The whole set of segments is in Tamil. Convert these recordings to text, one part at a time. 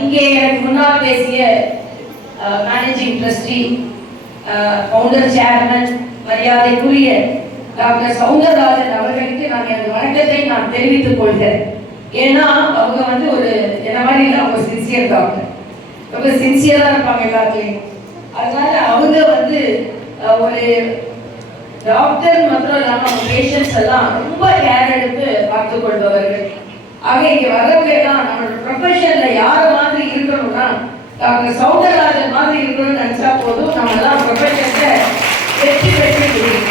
இங்கே எனக்கு முன்னால் பேசிய மேனேஜிங் ட்ரஸ்டி, ஃபவுண்டர் சேர்மன், மரியாதைக்குரிய டாக்டர் சௌந்தரராஜன் அவர்களுக்கு நான் எனது வணக்கத்தை நான் தெரிவித்துக் கொள்கிறேன். ஏன்னா அவங்க வந்து ஒரு என்ன மாதிரி இல்லை, அவங்க சின்சியர் டாக்டர், ரொம்ப சின்சியராக இருப்பாங்க எல்லாத்துலேயும். அதனால அவங்க வந்து ஒரு டாக்டர் மாத்திரம் இல்லாமல் அவங்க பேஷண்ட்ஸ் எல்லாம் ரொம்ப கேர் எடுத்து பார்த்து கொள்பவர்கள். ஆக இங்கே வரவங்க எல்லாம் நம்மளோட ப்ரொஃபஷனில் யார மாதிரி இருக்கணும்னா டாக்டர் சௌந்தரராஜன் மாதிரி இருக்கணும்னு நினச்சா போதும், நம்ம எல்லாம் ப்ரொஃபஷனில் வெற்றி பெற்று முடியும்.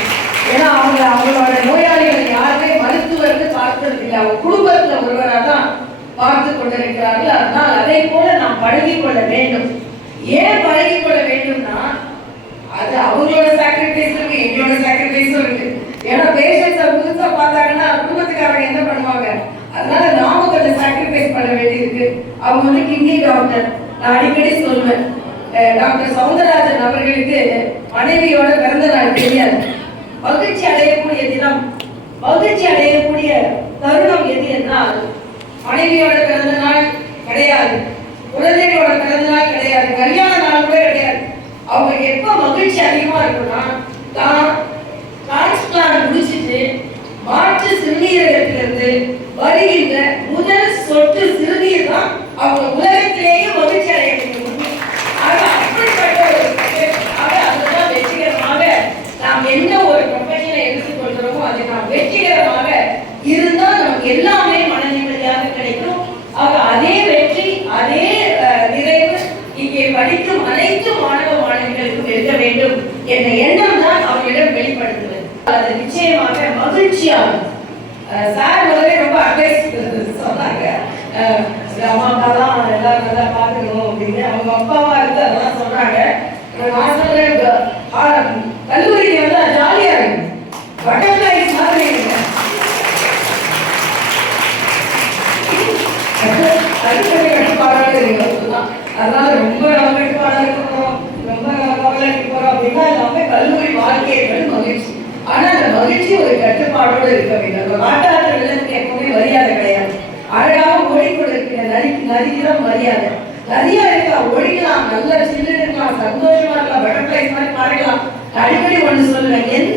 ஏன்னா அவங்களோட நோயாளிகள் யாருமே மருத்துவருக்கு பார்த்தது இல்லை, அவங்க குடும்பத்தில் ஒருவராக தான் பார்த்து கொண்டிருக்கிறார்கள். அதனால் அதை போல நாம் பழகிக் கொள்ள வேண்டும். ஏன் பழகிக் கொள்ள வேண்டும்னா அது அவங்களோட சாக்ரிஃபைஸ் இருக்கு, எங்களோட சாக்ரிஃபைஸும் இருக்கு. ஏன்னா பேஷண்ட்ஸை புதுசாக பார்த்தாங்கன்னா குடும்பத்துக்காரங்க என்ன பண்ணுவாங்க, அதனால நாம கொஞ்சம் சாக்ரிஃபைஸ் பண்ண வேண்டியிருக்கு. அவங்க வந்து கிட்னி டாக்டர். நான் அடிக்கடி சொல்லுவேன், டாக்டர் சௌந்தரராஜன் அவர்களுக்கு மனைவியோட பிறந்த நாள் தெரியாது. மகிழ்ச்சி அடையக்கூடிய தினம், மகிழ்ச்சி அடையக்கூடிய தருணம் எது என்றால் மனைவியோட பிறந்த நாள் கிடையாது, குழந்தைகளோட பிறந்த நாள் கிடையாது, கல்யாண நாள் கூட கிடையாது. அவங்க எப்ப மகிழ்ச்சி அதிகமா இருக்குன்னா தான் டிரான்ஸ்பிளான்ட் முடிச்சுட்டு மாற்று சிறுநீரகத்திலிருந்து வருகின்ற முதல் சொட்டு சிறுநீர் தான் அவங்க உலகத்திலேயே மகிழ்ச்சி அடைய முடியும். அப்படிப்பட்ட ஒரு அதுதான் வெற்றிகரமாக நாம் எந்த ஒரு ப்ரொஃபஷனை எடுத்துக்கொள்கிறோமோ அதை நாம் வெற்றிகரமாக இருந்தால் நமக்கு எல்லாமே மன நிம்மதியாக கிடைக்கும். ஆக அதே வெற்றி, அதே நிறைவு இங்கே படிக்கும் அனைத்து மாணவ மாணவிகளுக்கும் இருக்க வேண்டும் என்ற எண்ணம் தான் அவர்களிடம் வெளிப்படுத்துவது. அது நிச்சயமாக மகிழ்ச்சியாகும். சார் முதலே ரொம்ப அட்வைஸ் சொன்னாங்க, அம்மா அப்பா தான் எல்லாரும் நல்லா பார்க்கணும் அப்படின்னு. அவங்க அப்பாவா இருந்து அதெல்லாம் சொன்னாங்க. நான் சொல்றேன், கல்லூரிக்கு வந்து ஜாலியா இருக்கும், பட்டர்ஃப்ளைஸ் மாதிரி இருக்கு. கட்டுப்பாடாக இருக்கணும். அதனால ரொம்ப நம்ம கட்டுப்பாடாக இருக்கணும், ரொம்ப கவலைக்கு போறோம் அப்படின்னா எல்லாமே கல்லூரி வாழ்க்கைகள் மகிழ்ச்சி. ஆனா அந்த மகிழ்ச்சி ஒரு கட்டுப்பாடோடு இருக்க வேண்டும். நம்ம நாட்டாற்ற வெள்ளத்துக்கு எப்பவுமே மரியாதை கிடையாது. அழகாக ஓடிக்கொண்டிருக்கிற நதிதான் மரியாதை. நதியா இருக்கா, ஓடிக்கலாம், நல்லா சில்லு இருக்கலாம், சந்தோஷமா இருக்கலாம், பட்டர்ஃப்ளைஸ் மாதிரி பறக்கலாம். அடிக்கடி ஒன்று சொல்லுவேன், எந்த